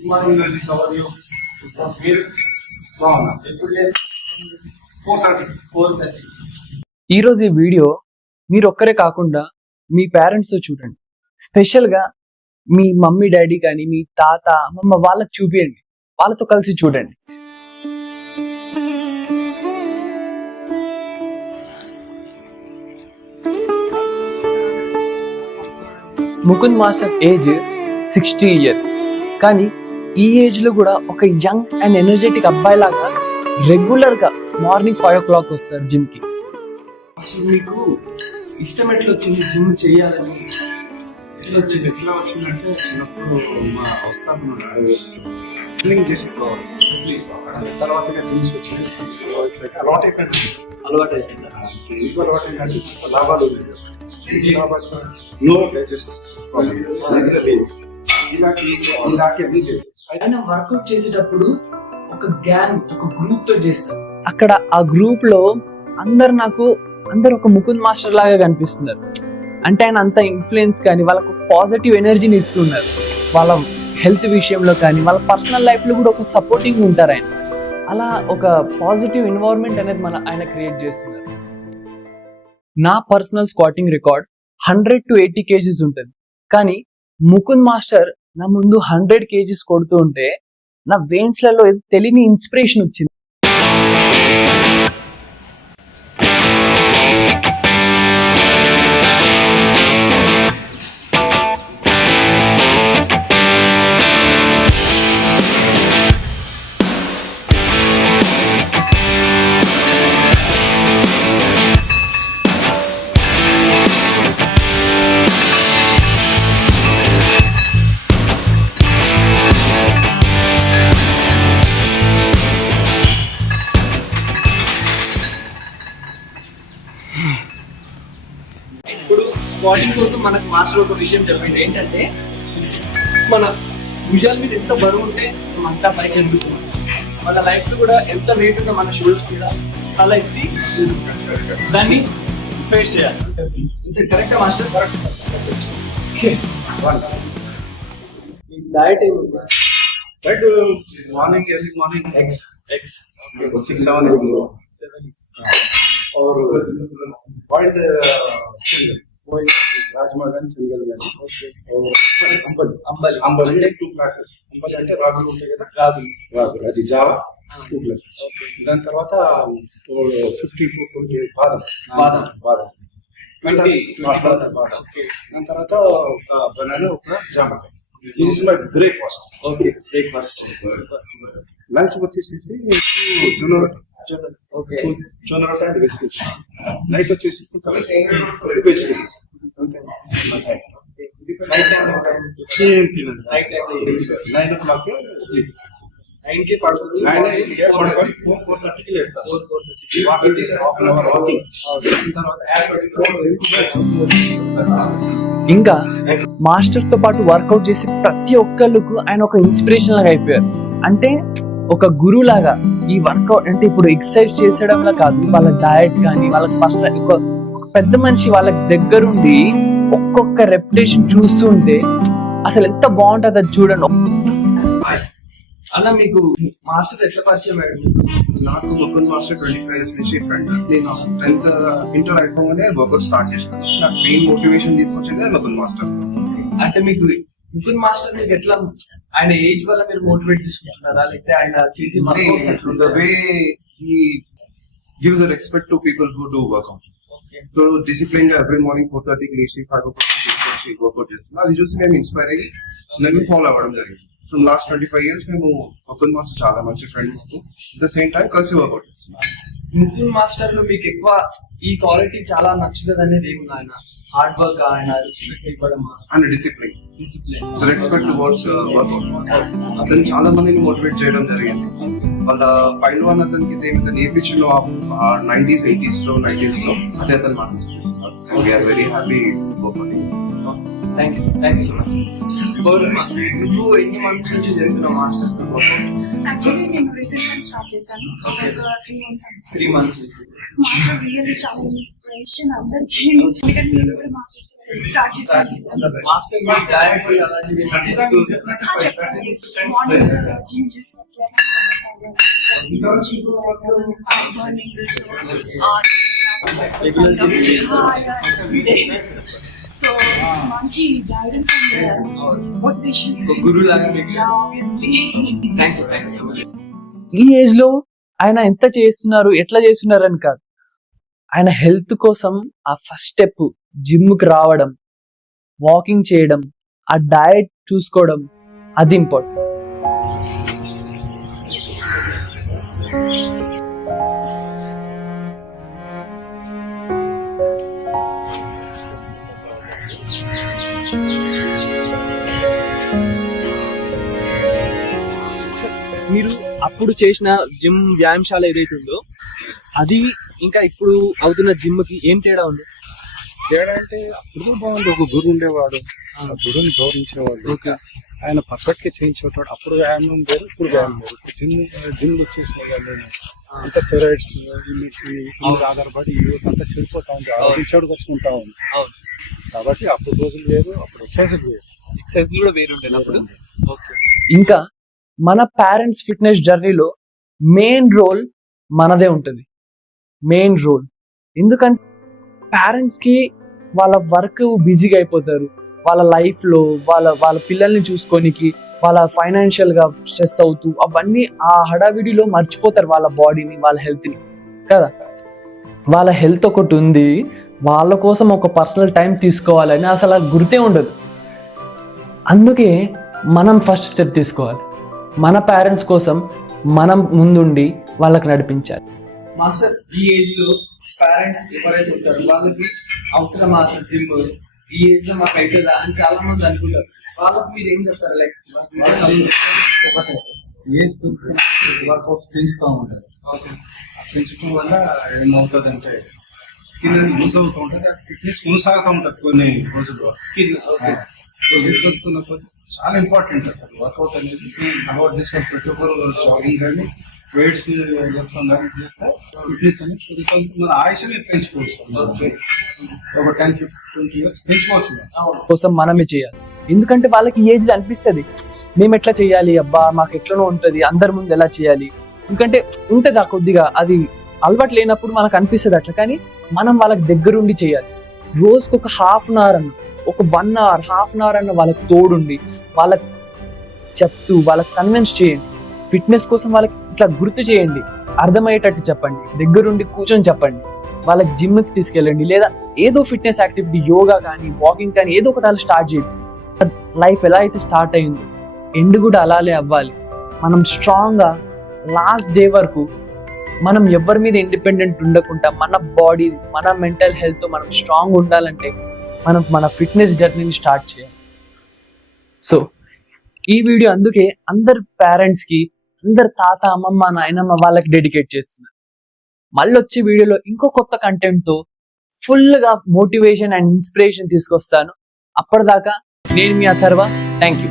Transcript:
Good morning అండి. Cover you మీరు బాగున్నా. ఎప్పుడు 4:30. ఈరోజు ఈ వీడియో మీరు ఒక్కరే కాకుండా మీ పేరెంట్స్తో చూడండి. స్పెషల్గా మీ మమ్మీ డాడీ కానీ మీ తాత అమ్మమ్మ వాళ్ళకి చూపియండి, వాళ్ళతో కలిసి చూడండి. ముకుంద్ మాస్టర్ ఏజ్ 60 years, కానీ ఈ ఏజ్లో కూడా ఒక యంగ్ అండ్ ఎనర్జెటిక్ అబ్బాయి లాగా రెగ్యులర్గా మార్నింగ్ 5 o'clock వస్తారు జిమ్కి. అసలు మీకు ఇష్టం ఎట్లా వచ్చింది జిమ్ చేయాలని? ఎట్లా వచ్చిందంటే చిన్నప్పుడు మా అవస్థాపన రన్నింగ్ చేసుకోవాలి. తర్వాత జిమ్స్ వచ్చినాయి. అలవాటు అయిపోయింది. ఎందుకు అలవాటు ఏంటంటే లాభాలు నో డైజెస్ట్ ఇలాంటి అన్ని లేదు. ఆయన వర్కౌట్ చేసేటప్పుడు ఒక గ్యాంగ్, ఒక గ్రూప్ తో చేస్తారు. అక్కడ ఆ గ్రూప్ లో అందరు ఒక ముకుంద్ మాస్టర్ లాగా కనిపిస్తున్నారు. అంటే ఆయన అంత ఇన్ఫ్లుయెన్స్ కానీ వాళ్ళకు పాజిటివ్ ఎనర్జీని ఇస్తున్నారు. వాళ్ళ హెల్త్ విషయంలో కానీ వాళ్ళ పర్సనల్ లైఫ్ లో కూడా ఒక సపోర్టింగ్ ఉంటారు ఆయన. అలా ఒక పాజిటివ్ ఎన్వైరన్మెంట్ అనేది ఆయన క్రియేట్ చేస్తున్నారు. నా personal squatting record 100 to 80 kgs ఉంటుంది. కానీ ముకుంద్ మాస్టర్ నా ముందు 100 kgs కొడుతూ ఉంటే నా వెయిన్స్ లలో తెలియని ఇన్స్పిరేషన్ వచ్చింది. ఇప్పుడు స్క్వాటింగ్ కోసం మనకు మాస్టర్ ఒక విషయం చెప్పింది ఏంటంటే, మన భుజాల మీద ఎంత బరువు ఉంటే మనం అంతా పైకి ఎదుగుతున్నాం. మన లైఫ్ లో కూడా ఎంత వెయిట్ ఉందో మన షోల్డర్స్ మీద తల ఎత్తి దాన్ని ఫేస్ చేయాలి. ఇంత కరెక్టా మాస్టర్? డయట్ ఏముంది? But morning early morning eggs 6-7 eggs, 7 eggs और boiled రాజ్మా కానీ శనగలు కానీ అంబలి అంటే 2 glasses. అంబలి అంటే రాగులు ఉంటాయి కదా, రాగులు అది జావా 2 glasses. దాని తర్వాత 50 to 20 బాదం. దాని తర్వాత ఒక బనానా, ఒక జామకాయ. This is my breakfast. Breakfast. Lunch వచ్చేసి జొన్న రొట్టె అండ్ వెజిటేబుల్స్. నైట్ వచ్చేసి వెజిటేబుల్స్. ఏం తినండి. 9 o'clock స్లీప్. 9కి పడుతుంది. 4:30కి లేస్తాను. Walking half an hour walking. ఇంకా మాస్టర్ తో పాటు వర్కౌట్ చేసే ప్రతి ఒక్కళ్ళకు ఆయన ఒక ఇన్స్పిరేషన్ లాగా అయిపోయారు. అంటే ఒక గురువు లాగా. ఈ వర్కౌట్ అంటే ఇప్పుడు ఎక్సర్సైజ్ చేసేయడంలో కాదు, వాళ్ళ డయట్ కానీ వాళ్ళకి పర్సనల్ ఒక పెద్ద మనిషి వాళ్ళకి దగ్గరుండి ఒక్కొక్క రెప్యుటేషన్ చూస్తుంటే అసలు ఎంత బాగుంటుంది అది చూడండి. అలా మీకు మాస్టర్ ఎట్లా పరిచయం అయ్యాడు? నాకు ముకుంద్ మాస్టర్ 25 years నుంచి ఫ్రెండ్. నేను 10th ఇంటర్ అయిపోగానే వర్కౌట్ స్టార్ట్ చేశాను. నాకు మెయిన్ మోటివేషన్ తీసుకొచ్చేది ముకుంద్ మాస్టర్. అంటే మీకు ముకుంద్ మాస్టర్ మీకు ఎట్లా, ఆయన ఏజ్ వల్ల మీరు మోటివేట్ తీసుకుంటున్నారా, లేకపోతే ఆయన చేసి the way he gives a respect to people who do workout. So discipline గా every morning 4:30కి లేచి 5 o'clock వర్కౌట్ చేస్తున్నాను. అది చూసి మేము ఇన్స్పైర్ అయ్యి నేను ఫాలో అవ్వడం జరిగింది. ఫ్రమ్ లాస్ట్ 25 years మేము ముకుంద్ మాస్టర్ చాలా మంచి friend. At the same time కలిసి వర్కౌట్ చేస్తున్నాం. ముకుంద్ మాస్టర్ లో మీకు ఎక్కువ ఈ క్వాలిటీ చాలా నచ్చుతుంది అనేది ఏముంది? ఆయన హార్డ్ వర్క్, ఆయన రెస్పెక్ట్ ఇవ్వడం and discipline. Respect towards workout. అతను చాలా మందిని మోటివేట్ చేయడం జరిగింది. వాళ్ళ పైల్వాన్ అతనికి ఏమైతే నేర్పించిందో 90s, 80s లో 90s లో అదే అతను మాట్లాడుతున్నారు. We are very happy. Thank you so much. నువ్వు ఎన్ని మంత్స్ నుంచి చేస్తున్నావు మాస్టర్? యాక్చువల్లీ నేను రీసెంట్ స్టార్ట్ చేశాను. 3 months నుంచి. మాస్టర్ రియల్లీ చాలా ఇన్స్పిరేషన్ అందరికీ. ఎందుకంటే నేను కూడా మాస్టర్ స్టార్ట్ చేశాను. మాస్టర్ మీ డైట్ అలాంటివి చెప్పండి. మార్నింగ్ జిమ్ చేస్తాను, సో మంచి గైడెన్స్ అండ్ మోటివేషన్ గురువు లాగా మీకు. Obviously. Thank you so much. ఈ ఏజ్ లో ఆయన ఎంత చేస్తున్నారు, ఎట్లా చేస్తున్నారు అని కాదు, ఆయన హెల్త్ కోసం ఆ ఫస్ట్ స్టెప్ జిమ్ కి రావడం, వాకింగ్ చేయడం, ఆ డయట్ చూసుకోవడం, అది ఇంపార్టెంట్. మీరు అప్పుడు చేసిన జిమ్ వ్యాయామశాల ఏదైతే ఉందో అది ఇంకా ఇప్పుడు అవుతున్న జిమ్ కి ఏం తేడా ఉంది? తేడా అంటే అప్పుడు బాగుంది, ఒక గురు ఉండేవాడు, ఆ గురుని గౌరవించేవాడు. ఓకే. ఆయన పర్ఫెక్ట్ గా చేయించేవాడు. అప్పుడు వ్యాయామం వేరు, ఇప్పుడు వ్యాయామం వేరు. జిమ్ వచ్చేసిన వాళ్ళు అంత స్టెరాయిడ్స్ ఆధారపడి యూత్ అంతా చెడిపోతా ఉంది, చెడు కట్టుకుంటా ఉంది. అవును. కాబట్టి అప్పుడు రోజులు వేరు, అప్పుడు ఎక్సర్సైజ్ వేరు. ఎక్సర్సైజ్ కూడా వేరుండే అప్పుడు. ఓకే. ఇంకా మన పేరెంట్స్ ఫిట్నెస్ జర్నీలో మెయిన్ రోల్ మనదే ఉంటుంది, మెయిన్ రోల్. ఎందుకంటే పేరెంట్స్ కి వాళ్ళ వర్క్ బిజీగా అయిపోతారు, వాళ్ళ లైఫ్ లో వాళ్ళ పిల్లల్ని చూసుకోనికి వాళ్ళ ఫైనాన్షియల్ గా స్ట్రెస్ అవుతూ అవన్నీ ఆ హడావిడిలో మర్చిపోతారు వాళ్ళ బాడీని, వాళ్ళ హెల్త్ ని కదా. వాళ్ళ హెల్త్ ఒకటి ఉంది, వాళ్ళ కోసం ఒక పర్సనల్ టైం తీసుకోవాలని అసలు అది గుర్తే ఉండదు. అందుకే మనం ఫస్ట్ స్టెప్ తీసుకోవాలి. మన పేరెంట్స్ కోసం మనం ముందుండి వాళ్ళకి నడిపించాలి. మాస్టర్, ఈ ఏజ్ లో పేరెంట్స్ ఎవరైతే ఉంటారో వాళ్ళకి అవసరం మాస్టర్ జిమ్, ఈ ఏజ్ లో మాకు అవుతుందా అని చాలా మంది అనుకుంటారు. వాళ్ళకి మీరు ఏం చెప్తారు? లైక్ ఒకటే ఏజ్ వర్కౌట్ పెంచుతూ ఉంటుంది. పెంచడం వల్ల ఏమవుతుంది అంటే స్కిన్ అనేది యూజ్ అవుతూ ఉంటుంది, ఫిట్నెస్ కొనసాగుతూ ఉంటుంది కొన్ని రోజులు. స్కిన్ పెరుగుతున్న కొద్ది చాలా ఇంపార్టెంట్ అసలు వర్కౌట్ అనేది. అవాయిడ్ చేసుకొని ప్రతి ఒక్కరు జాగింగ్ కానీ వెయిట్స్ కానీ చేస్తే ఫిట్నెస్ అనేది పెరుగుతుంది. మన ఆయుష్ని పెంచుకోవచ్చు, ఒక 10-20 years పెంచుకోవచ్చు కోసం మనమే చేయాలి. ఎందుకంటే వాళ్ళకి ఈ ఏజ్ అనిపిస్తుంది మేము ఎట్లా చేయాలి, అబ్బా మాకు ఎట్లనో ఉంటుంది, అందరి ముందు ఎలా చేయాలి. ఎందుకంటే ఉంటుంది ఆ కొద్దిగా, అది అలవాటు లేనప్పుడు మనకు అనిపిస్తుంది అట్లా. కానీ మనం వాళ్ళకి దగ్గరుండి చేయాలి. రోజుకి ఒక హాఫ్ అన్ అవర్ అన్న, ఒక 1 hour, హాఫ్ అన్ అవర్ అన్న వాళ్ళకి తోడుండి వాళ్ళకి చెప్తూ వాళ్ళకి కన్విన్స్ చేయండి. ఫిట్నెస్ కోసం వాళ్ళకి ఇట్లా గుర్తు చేయండి, అర్థమయ్యేటట్టు చెప్పండి, దగ్గరుండి కూర్చొని చెప్పండి. వాళ్ళకి జిమ్కి తీసుకెళ్ళండి, లేదా ఏదో ఫిట్నెస్ యాక్టివిటీ, యోగా కానీ వాకింగ్ కానీ ఏదో ఒకటి అలా స్టార్ట్ చేయండి. లైఫ్ ఎలా అయితే స్టార్ట్ అయిందో ఎండ్ కూడా అలానే అవ్వాలి. మనం స్ట్రాంగ్గా లాస్ట్ డే వరకు మనం ఎవరి మీద ఇండిపెండెంట్ ఉండకుండా మన బాడీ, మన మెంటల్ హెల్త్ మనం స్ట్రాంగ్ ఉండాలంటే మనం మన ఫిట్నెస్ జర్నీని స్టార్ట్ చేయాలి. సో ఈ వీడియో అందుకే అందరు పేరెంట్స్కి, అందరు తాత, అమ్మమ్మ, నాయనమ్మ వాళ్ళకి డెడికేట్ చేస్తున్నారు. మళ్ళీ వచ్చే వీడియోలో ఇంకో కొత్త కంటెంట్తో ఫుల్గా మోటివేషన్ అండ్ ఇన్స్పిరేషన్ తీసుకొస్తాను. అప్పటిదాకా నేను మీ అథర్వ. Thank you.